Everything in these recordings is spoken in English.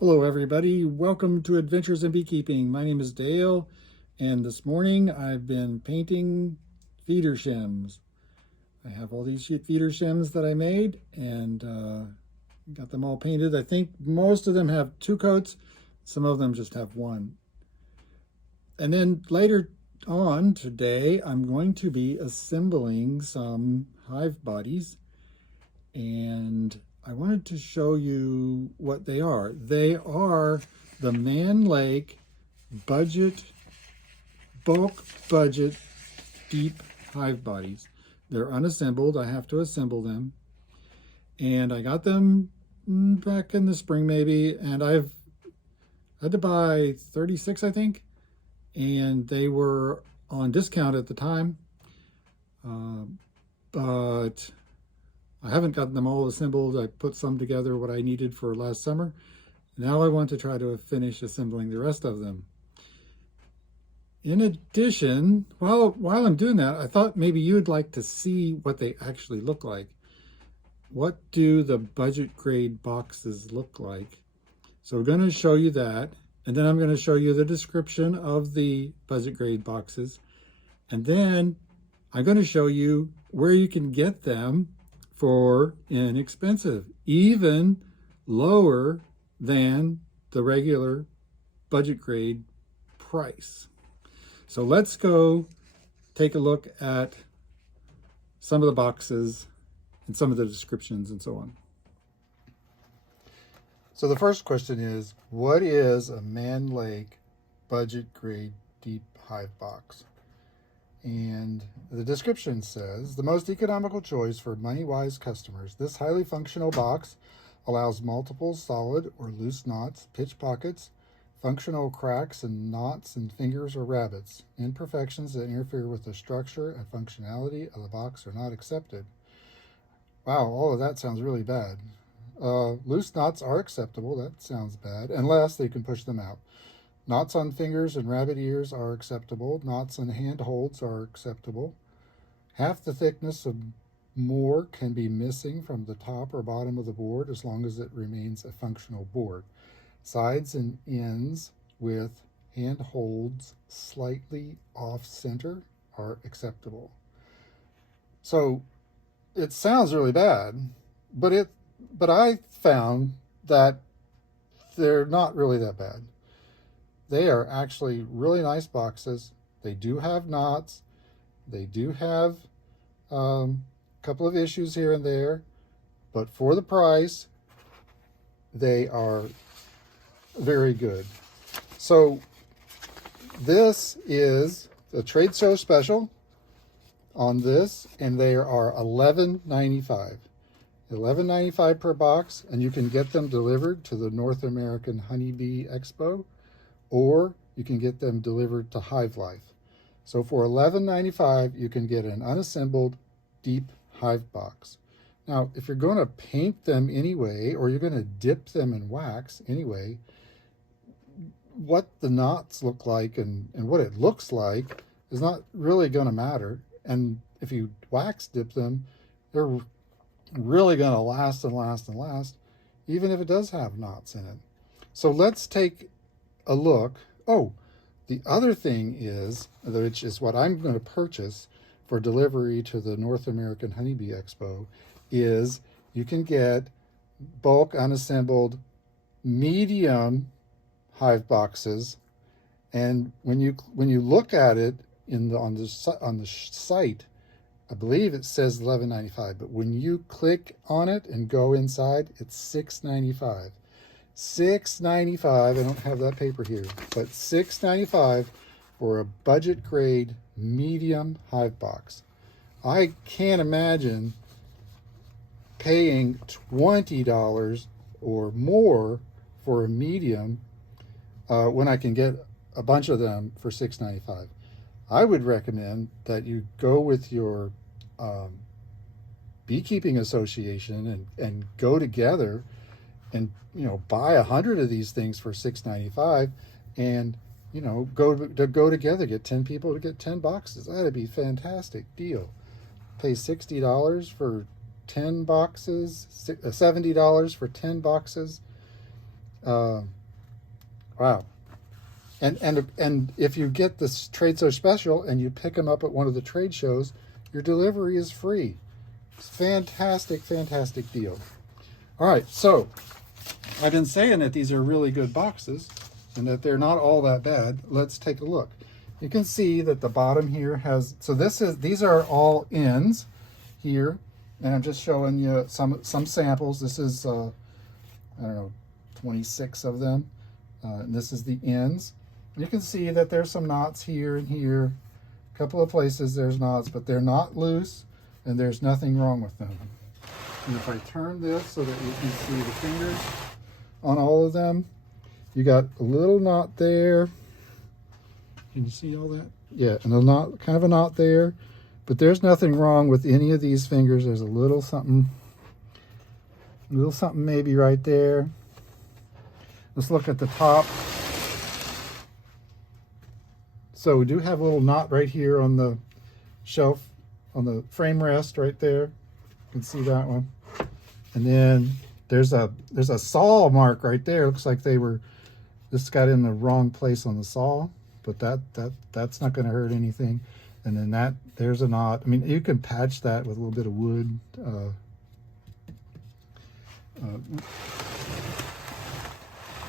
Hello everybody, welcome to Adventures in Beekeeping. My name is Dale, and this morning I've been painting feeder shims. I have all these feeder shims that I made and got them all painted. I think most of them have 2 coats, some of them just have 1. And then later on today I'm going to be assembling some hive bodies, and I wanted to show you what they are. They are the Mann Lake bulk budget deep hive bodies. They're unassembled. I have to assemble them. And I got them back in the spring maybe, and I've had to buy 36, I think. And they were on discount at the time. But I haven't gotten them all assembled. I put some together, what I needed for last summer. Now I want to try to finish assembling the rest of them. In addition, while I'm doing that, I thought maybe you'd like to see what they actually look like. What do the budget grade boxes look like? So we're going to show you that, and then I'm going to show you the description of the budget grade boxes, and then I'm going to show you where you can get them for inexpensive, even lower than the regular budget grade price. So let's go take a look at some of the boxes and some of the descriptions and so on. So the first question is, what is a Mann Lake budget grade deep hive box? And the description says, the most economical choice for money-wise customers, this highly functional box allows multiple solid or loose knots, pitch pockets, functional cracks and knots in fingers or rabbets. Imperfections that interfere with the structure and functionality of the box are not accepted. Wow, all of that sounds really bad. Loose knots are acceptable. That sounds bad, unless they can push them out. Knots on fingers and rabbit ears are acceptable. Knots on handholds are acceptable. Half the thickness of more can be missing from the top or bottom of the board as long as it remains a functional board. Sides and ends with handholds slightly off center are acceptable. So it sounds really bad, but I found that they're not really that bad. They are actually really nice boxes. They do have knots. They do have a couple of issues here and there, but for the price, they are very good. So this is a trade show special on this, and they are $11.95. $11.95 per box, and you can get them delivered to the North American Honeybee Expo, or you can get them delivered to HiveLife. So for $11.95, you can get an unassembled deep hive box. Now, if you're going to paint them anyway, or you're going to dip them in wax anyway, what the knots look like and what it looks like is not really going to matter. And if you wax dip them, they're really going to last and last and last, even if it does have knots in it. So let's take a look. Oh, the other thing is, which is what I'm going to purchase for delivery to the North American Honeybee Expo, is you can get bulk unassembled medium hive boxes, and when you look at it on the site, I believe it says $11.95, but when you click on it and go inside, it's $6.95. $6.95. I don't have that paper here, but $6.95 for a budget grade medium hive box. I can't imagine paying $20 or more for a medium when I can get a bunch of them for $6.95. I would recommend that you go with your beekeeping association and go together and buy 100 of these things for $6.95, and go together, get 10 people to get 10 boxes. That'd be a fantastic deal. Pay $60 for 10 boxes, $70 for 10 boxes. Wow. And if you get this trade show special and you pick them up at one of the trade shows, your delivery is free. It's fantastic, fantastic deal. All right, so I've been saying that these are really good boxes and that they're not all that bad. Let's take a look. You can see that the bottom here has, so these are all ends here, and I'm just showing you some samples. This is I don't know, 26 of them, and this is the ends. You can see that there's some knots here and here. A couple of places there's knots, but they're not loose and there's nothing wrong with them. And if I turn this so that you can see the fingers on all of them, you got a little knot there. Can you see all that? Yeah, and a knot, kind of a knot there, but there's nothing wrong with any of these fingers. There's a little something maybe right there. Let's look at the top. So we do have a little knot right here on the shelf, on the frame rest right there. You can see that one. And then there's a saw mark right there. Looks like this got in the wrong place on the saw, but that's not going to hurt anything. And then there's a knot. I mean, you can patch that with a little bit of wood.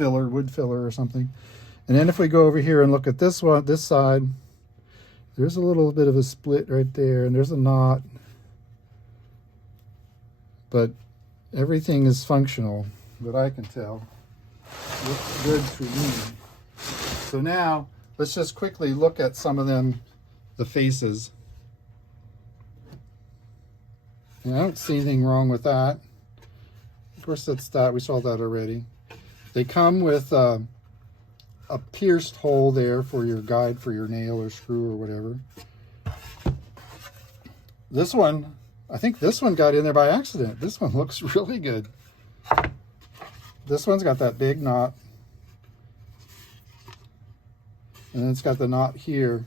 Wood filler or something. And then if we go over here and look at this side, there's a little bit of a split right there, and there's a knot, but everything is functional, but I can tell. Looks good to me. So now let's just quickly look at some of them, the faces. And I don't see anything wrong with that. Of course, we saw that already. They come with a pierced hole there for your guide for your nail or screw or whatever. This one, I think this one got in there by accident. This one looks really good. This one's got that big knot. And then it's got the knot here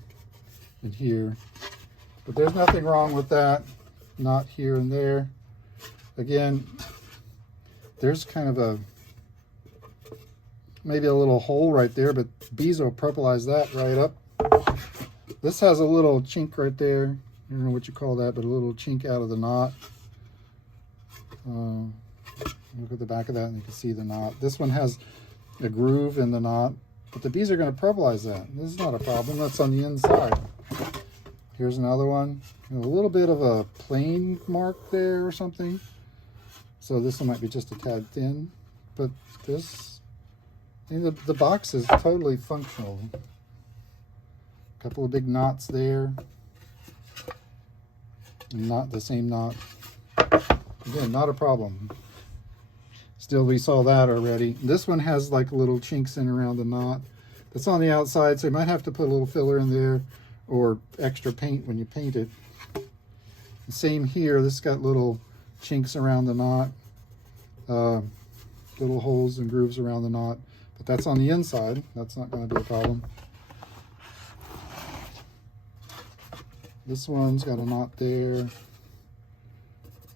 and here. But there's nothing wrong with that. Knot here and there. Again, there's kind of maybe a little hole right there, but bees will purplize that right up. This has a little chink right there. I don't know what you call that, but a little chink out of the knot. Look at the back of that and you can see the knot. This one has a groove in the knot, but the bees are going to purplize that. This is not a problem. That's on the inside. Here's another one. A little bit of a plane mark there or something. So this one might be just a tad thin, but the box is totally functional. A couple of big knots there. Not the same knot. Again, not a problem. Still, we saw that already. This one has like little chinks in around the knot. That's on the outside, so you might have to put a little filler in there or extra paint when you paint it. The same here. This got little chinks around the knot. Little holes and grooves around the knot. But that's on the inside. That's not going to be a problem. This one's got a knot there.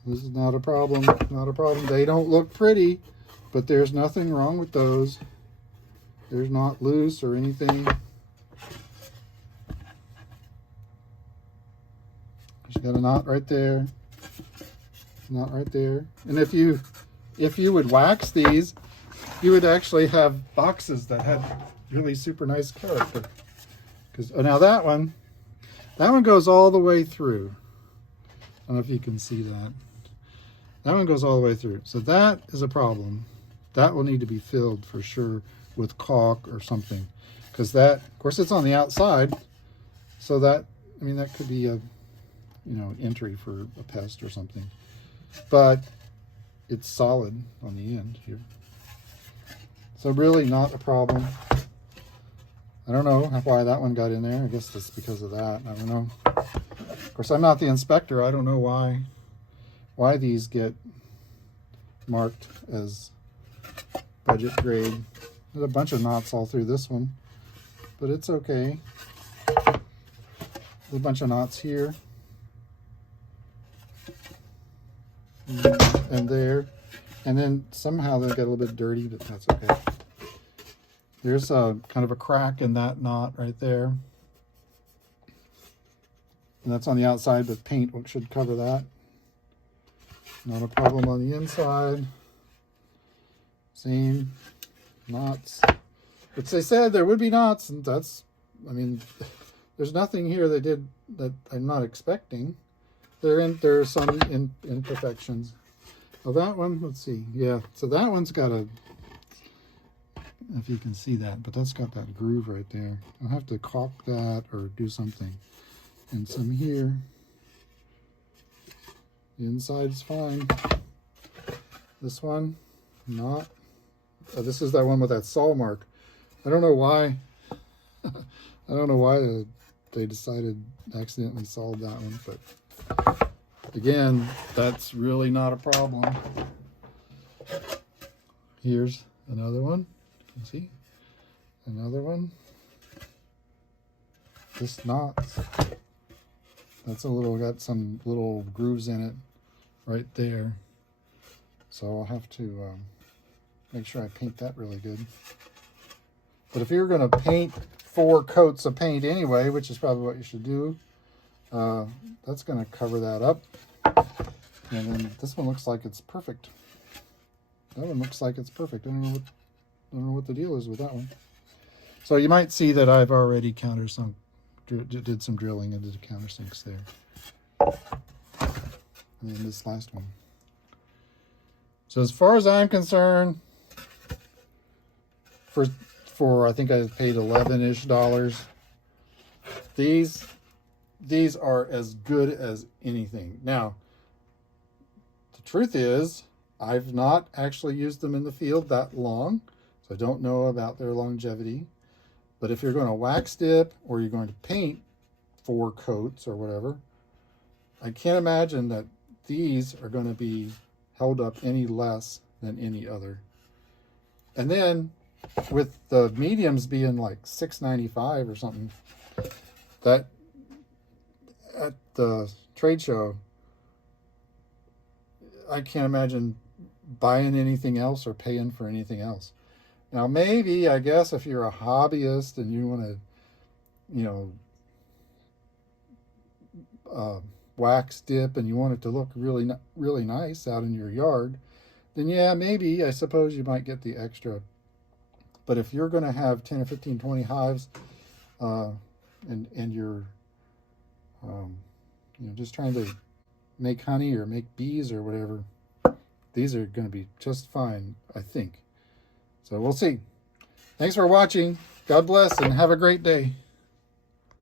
This is not a problem. Not a problem. They don't look pretty, but there's nothing wrong with those. There's not loose or anything. She's got a knot right there. Knot right there. And if you would wax these, you would actually have boxes that had really super nice character. Now that one goes all the way through. I don't know if you can see that. That one goes all the way through. So that is a problem. That will need to be filled for sure with caulk or something. Because that, of course, it's on the outside. So that, I mean, that could be a, entry for a pest or something. But it's solid on the end here. So really not a problem. I don't know why that one got in there. I guess it's because of that. I don't know. Of course, I'm not the inspector. I don't know why these get marked as budget grade. There's a bunch of knots all through this one, but it's okay. There's a bunch of knots here and there. And then somehow they get a little bit dirty, but that's okay. There's a kind of a crack in that knot right there. And that's on the outside, but paint should cover that. Not a problem on the inside. Same knots. Which they said there would be knots, and that's, I mean, there's nothing here they did that I'm not expecting. There are some imperfections. Oh, that one, let's see. Yeah, so that one's got a, if you can see that, but that's got that groove right there. I'll have to caulk that or do something. And some here. The inside's fine. This one, not. Oh, this is that one with that saw mark. I don't know why. I don't know why they decided accidentally sawed that one, but again, that's really not a problem. Here's another one. You can see another one. This knot. That's got some little grooves in it right there. So I'll have to make sure I paint that really good. But if you're going to paint 4 coats of paint anyway, which is probably what you should do, that's going to cover that up. And then this one looks like it's perfect. That one looks like it's perfect. I don't know what the deal is with that one. So you might see that I've already countersunk, did some drilling into the countersinks there. And then this last one. So as far as I'm concerned, for I think I paid $11-ish. These are as good as anything. Now, the truth is, I've not actually used them in the field that long, so I don't know about their longevity. But if you're going to wax dip or you're going to paint 4 coats or whatever, I can't imagine that these are going to be held up any less than any other. And then with the mediums being like $6.95 or something, that at the trade show, I can't imagine buying anything else or paying for anything else. Now maybe, I guess, if you're a hobbyist and you want to, you know, wax dip and you want it to look really, really nice out in your yard, then yeah, maybe, I suppose you might get the extra. But if you're going to have 10 or 15, 20 hives, and you're, you know, just trying to make honey or make bees or whatever, these are going to be just fine, I think. So we'll see. Thanks for watching. God bless and have a great day.